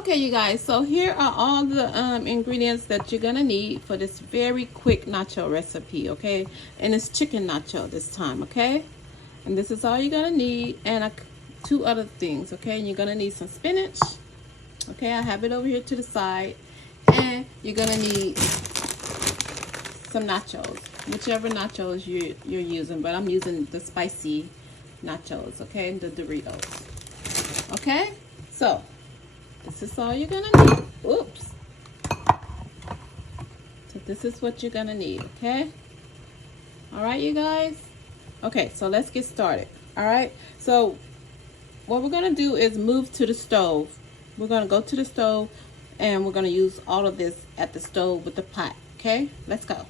Okay, you guys, so here are all the ingredients that you're gonna need for this very quick nacho recipe, okay? And it's chicken nacho this time, okay? And this is all you're gonna need, and two other things, okay? You're gonna need some spinach, okay? I have it over here to the side, and you're gonna need some nachos, whichever nachos you're using, but I'm using the spicy nachos, okay? The Doritos, okay? So this is all you're gonna need. Oops. So this is what you're gonna need, okay? All right, you guys? Okay, so let's get started. All right, so what we're gonna do is move to the stove. We're gonna go to the stove and we're gonna use all of this at the stove with the pot, okay? Let's go.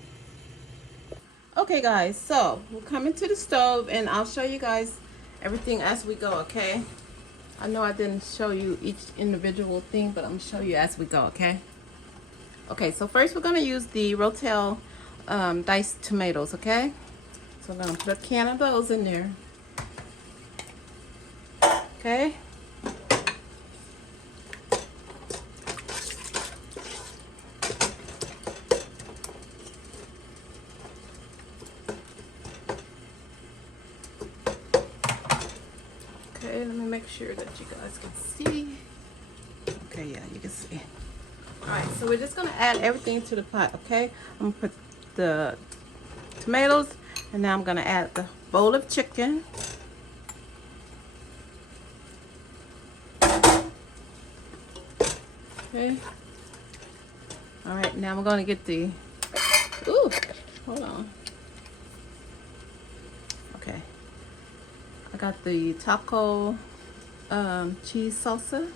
Okay, guys, so we're coming to the stove and I'll show you guys everything as we go, okay? I know I didn't show you each individual thing, but I'm gonna show you as we go, okay? Okay, so first we're gonna use the Rotel diced tomatoes, okay? So I'm gonna put a can of those in there, okay? Okay, let me make sure that you guys can see. Okay, yeah, you can see. Alright, so we're just gonna add everything to the pot, okay? I'm gonna put the tomatoes, and now I'm gonna add the bowl of chicken. Okay. Alright, now we're gonna get the, ooh, hold on. Okay. I got the taco cheese salsa,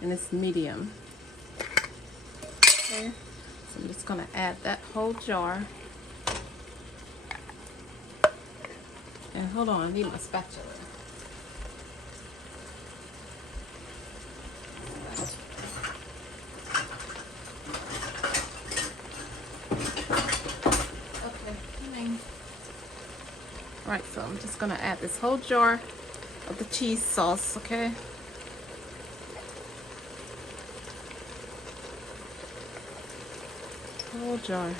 and it's medium. Okay, so I'm just gonna add that whole jar. And hold on, I need my spatula. Okay. Alright, so I'm just gonna add this whole jar of the cheese sauce, okay? Whole jar.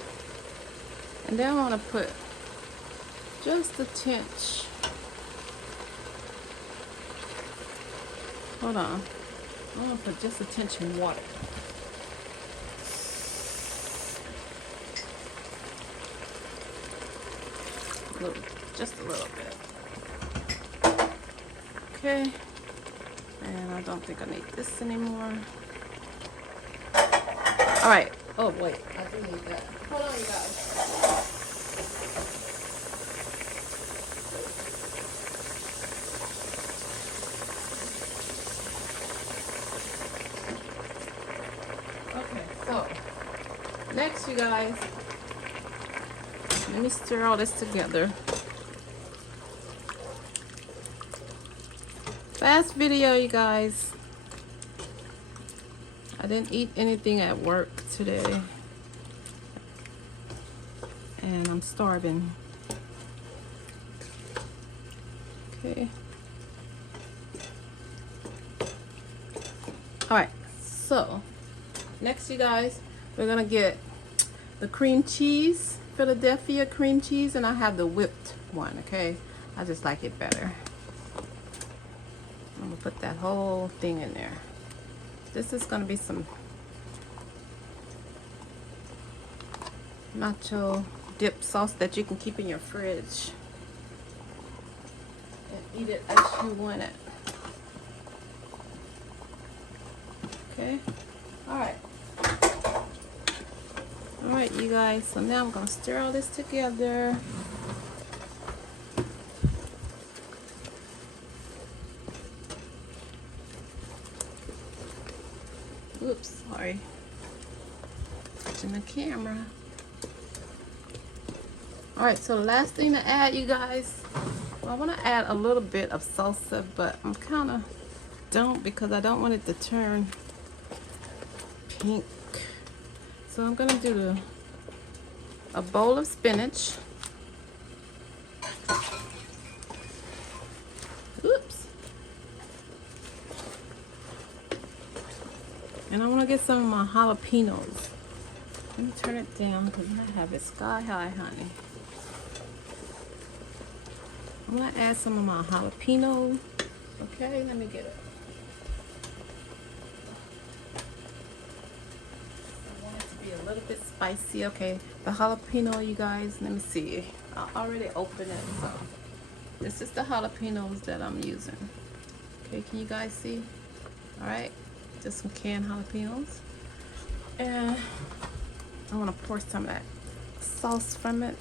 And then I want to put just a tinge. Hold on. I want to put just a tinge in water. Just a little bit. Okay. And I don't think I need this anymore. Alright. Oh, wait. I do need that. Hold on, you guys. Okay, so next, you guys, let me stir all this together. Fast video, you guys. I didn't eat anything at work today, and I'm starving. Okay. Alright, so next, you guys, we're gonna get the cream cheese, Philadelphia cream cheese, and I have the whipped one, okay? I just like it better. I'm gonna put that whole thing in there. This is gonna be some nacho dip sauce that you can keep in your fridge and eat it as you want it. Okay. Alright, you guys, so now I'm gonna stir all this together. Oops, sorry. Touching the camera. Alright, so the last thing to add, you guys, well, I want to add a little bit of salsa, but I'm kind of don't, because I don't want it to turn pink. So I'm going to do a bowl of spinach. Oops. And I want to get some of my jalapenos. Let me turn it down because I have it sky high, honey. I'm going to add some of my jalapeno. Okay, let me get it. I want it to be a little bit spicy. Okay, the jalapeno, you guys, let me see. I already opened it, so this is the jalapenos that I'm using. Okay, can you guys see? All right, just some canned jalapenos. And I want to pour some of that sauce from it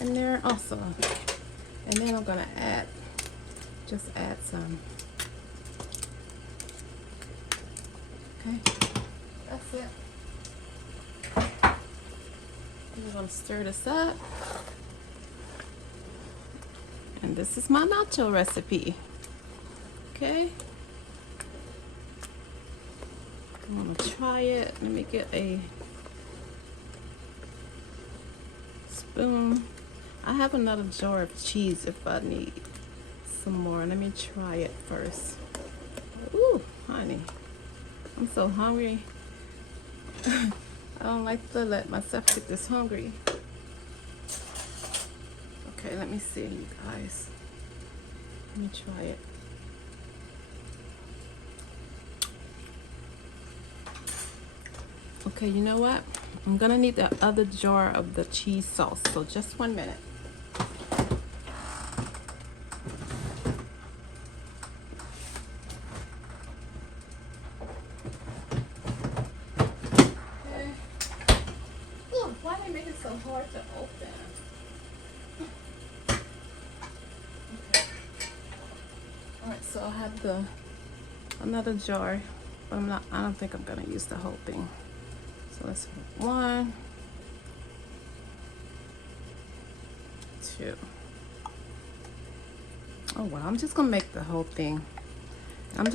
in there also. And then I'm gonna just add some. Okay, that's it. I'm gonna stir this up. And this is my nacho recipe. Okay. I'm gonna try it. Let me get a spoon. I have another jar of cheese if I need some more. Let me try it first. Ooh, honey, I'm so hungry. I don't like to let myself get this hungry. Okay, let me see, you guys. Let me try it. Okay, you know what? I'm gonna need the other jar of the cheese sauce, so just 1 minute. Okay. Ooh, why they make it so hard to open? Okay. All right, so I have another jar, but I don't think I'm gonna use the whole thing. So let's put 1, 2. Oh wow, I'm just gonna make the whole thing. And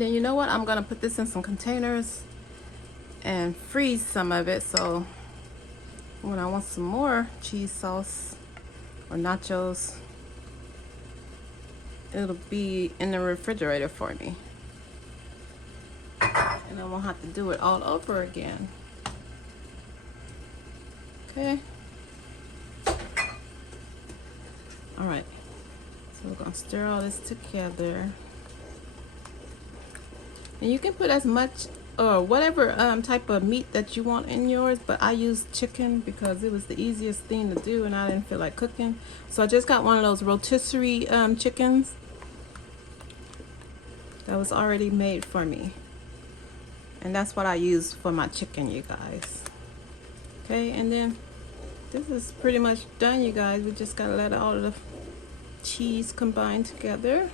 then you know what? I'm gonna put this in some containers and freeze some of it. So when I want some more cheese sauce or nachos, it'll be in the refrigerator for me. And I won't have to do it all over again. Okay. All right. So we're gonna stir all this together. And you can put as much or whatever type of meat that you want in yours, but I used chicken because it was the easiest thing to do and I didn't feel like cooking. So I just got one of those rotisserie chickens that was already made for me. And that's what I use for my chicken, you guys. Okay, and then this is pretty much done, you guys. We just gotta let all of the cheese combine together.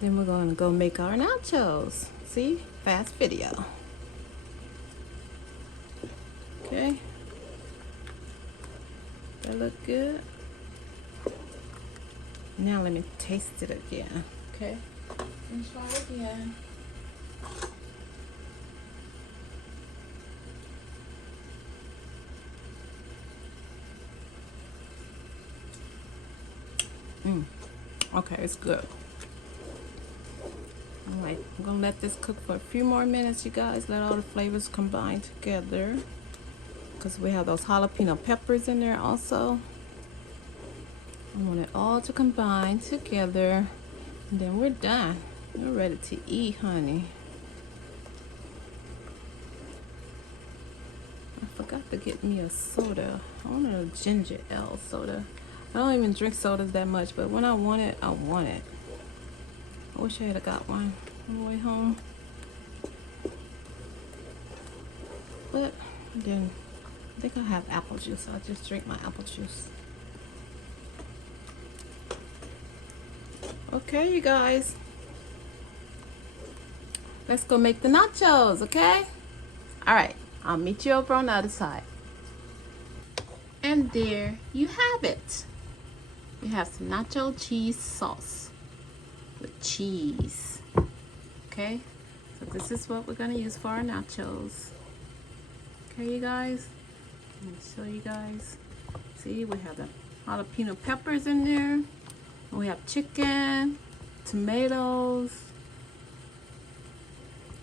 Then we're gonna go make our nachos. See, fast video. Okay, that look good. Now let me taste it again. Okay, and try it again. Okay, it's good. All right, I'm gonna let this cook for a few more minutes, you guys. Let all the flavors combine together because we have those jalapeno peppers in there also. I want it all to combine together, and then we're done. We're ready to eat, honey. I forgot to get me a soda. I wanted a ginger ale soda. I don't even drink sodas that much, but when I want it, I want it. I wish I had got one on the way home. But then I think I have apple juice, so I'll just drink my apple juice. Okay, you guys. Let's go make the nachos, okay? All right, I'll meet you over on the other side. And there you have it. You have some nacho cheese sauce with cheese. Okay, so this is what we're gonna use for our nachos. Okay, you guys, let me show you guys. See, we have the jalapeno peppers in there. And we have chicken, tomatoes,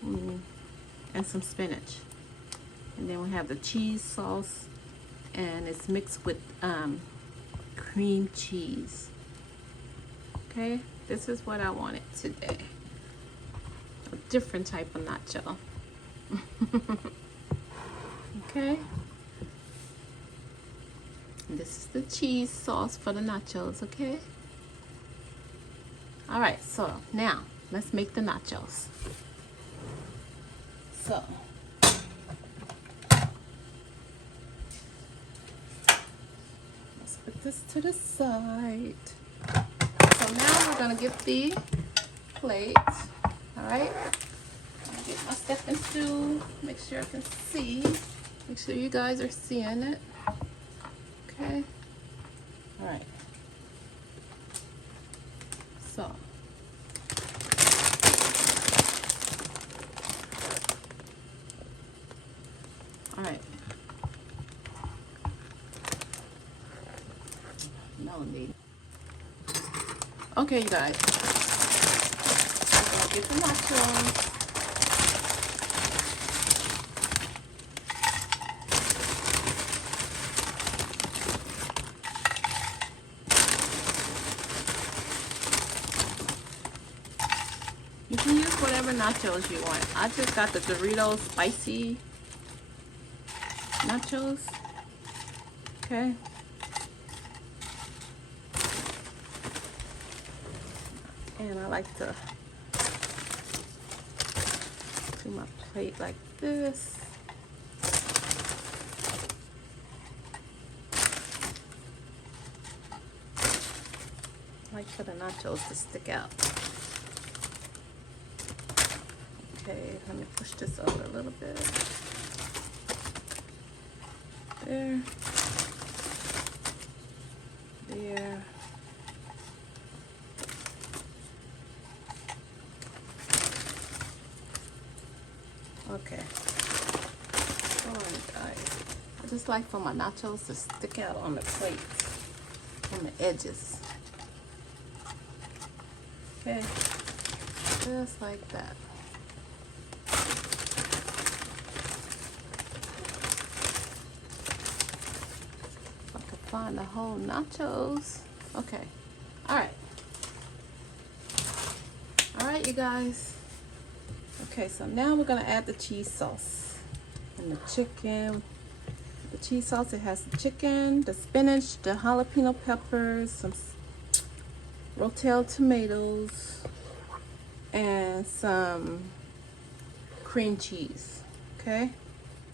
and some spinach. And then we have the cheese sauce, and it's mixed with cream cheese. Okay, this is what I wanted today. A different type of nacho. Okay. This is the cheese sauce for the nachos, okay? All right, so now let's make the nachos. So, let's put this to the side. So now we're gonna get the plate. All right, I'm gonna get my stepping stool. Make sure I can see. Make sure you guys are seeing it. Okay. All right. So. All right. Melody. Okay, you guys. I'm gonna get the nachos. You can use whatever nachos you want. I just got the Doritos spicy nachos. Okay. And I like to do my plate like this. I like for the nachos to stick out. Okay, let me push this over a little bit. There. There. Okay. Alright, guys. I just like for my nachos to stick out on the plate, on the edges. Okay. Just like that. Find the whole nachos. Okay. All right, you guys. Okay, so now we're gonna add the cheese sauce and the chicken. The cheese sauce, it has the chicken, the spinach, the jalapeno peppers, some Rotel tomatoes, and some cream cheese. Okay,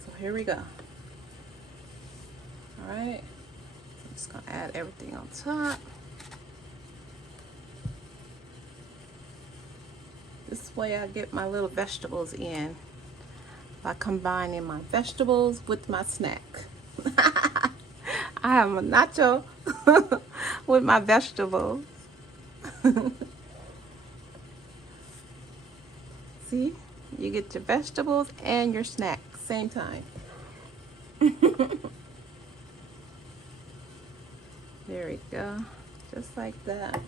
so here we go. All right. Just gonna add everything on top. This way I get my little vegetables in by combining my vegetables with my snack. I have a nacho with my vegetables. See, you get your vegetables and your snack same time. There we go, just like that.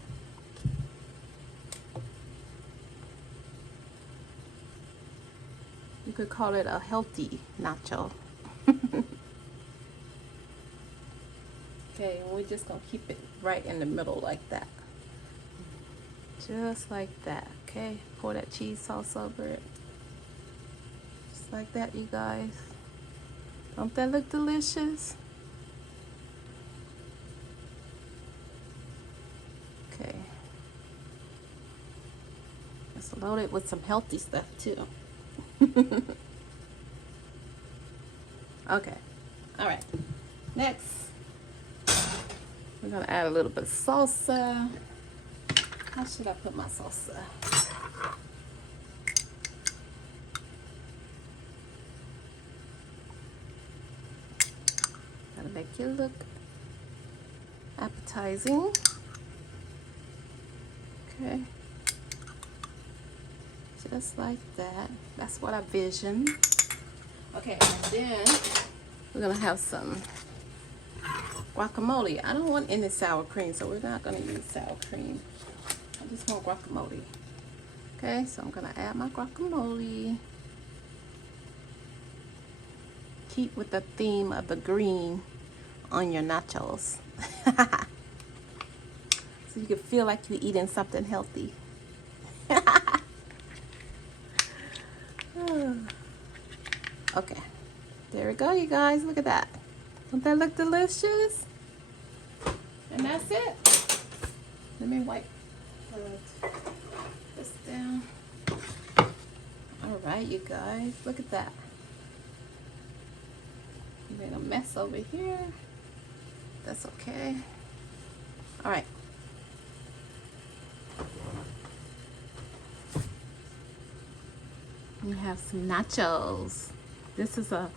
You could call it a healthy nacho. Okay, and we're just gonna keep it right in the middle like that. Just like that, okay? Pour that cheese sauce over it. Just like that, you guys. Don't that look delicious? Okay. It's loaded with some healthy stuff too. Okay. All right. Next, we're gonna add a little bit of salsa. How should I put my salsa? Gotta make it look appetizing. Okay. Just like that. That's what I visioned. Okay, and then we're gonna have some guacamole. I don't want any sour cream, so we're not gonna use sour cream. I just want guacamole. Okay, so I'm gonna add my guacamole. Keep with the theme of the green on your nachos. So you can feel like you're eating something healthy. Okay, there we go, you guys. Look at that. Don't that look delicious? And that's it. Let me wipe this down. All right, you guys, look at that. You made a mess over here. That's okay. All right. We have some nachos. This is a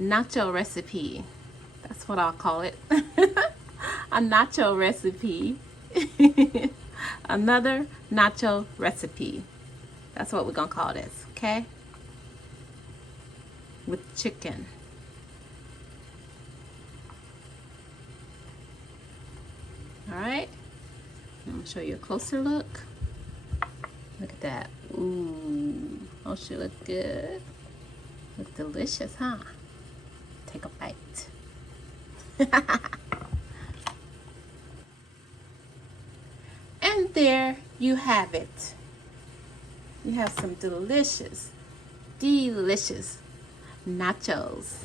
nacho recipe. That's what I'll call it. A nacho recipe. Another nacho recipe. That's what we're gonna call this, okay? With chicken. All right. I'm gonna show you a closer look. Look at that. Ooh, oh, she look good. Look delicious, huh? Take a bite. And there you have it. You have some delicious, delicious nachos.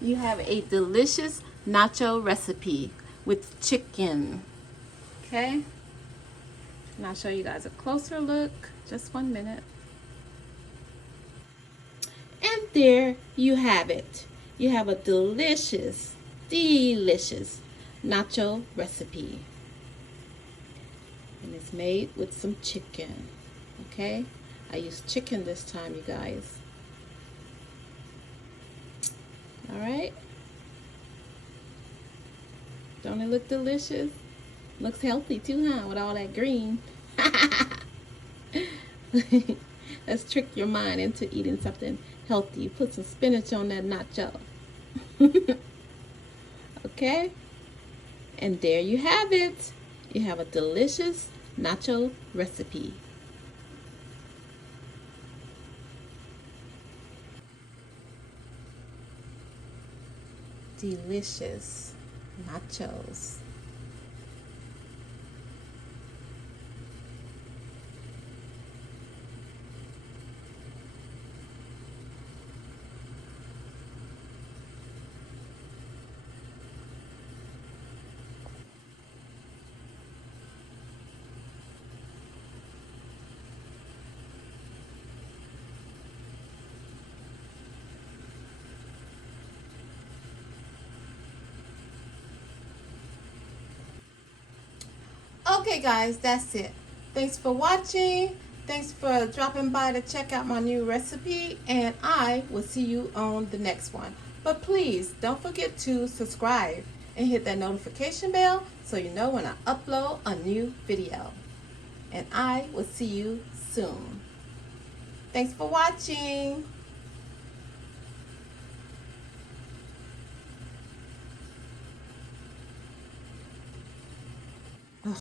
You have a delicious nacho recipe with chicken. Okay? And I'll show you guys a closer look. Just 1 minute. And there you have it. You have a delicious, delicious nacho recipe. And it's made with some chicken. Okay? I used chicken this time, you guys. Alright? Don't it look delicious? Looks healthy too, huh? With all that green. Let's trick your mind into eating something healthy. Put some spinach on that nacho. Okay? And there you have it. You have a delicious nacho recipe. Delicious nachos. Okay guys, that's it. Thanks for watching. Thanks for dropping by to check out my new recipe, and I will see you on the next one. But please don't forget to subscribe and hit that notification bell so you know when I upload a new video. And I will see you soon. Thanks for watching.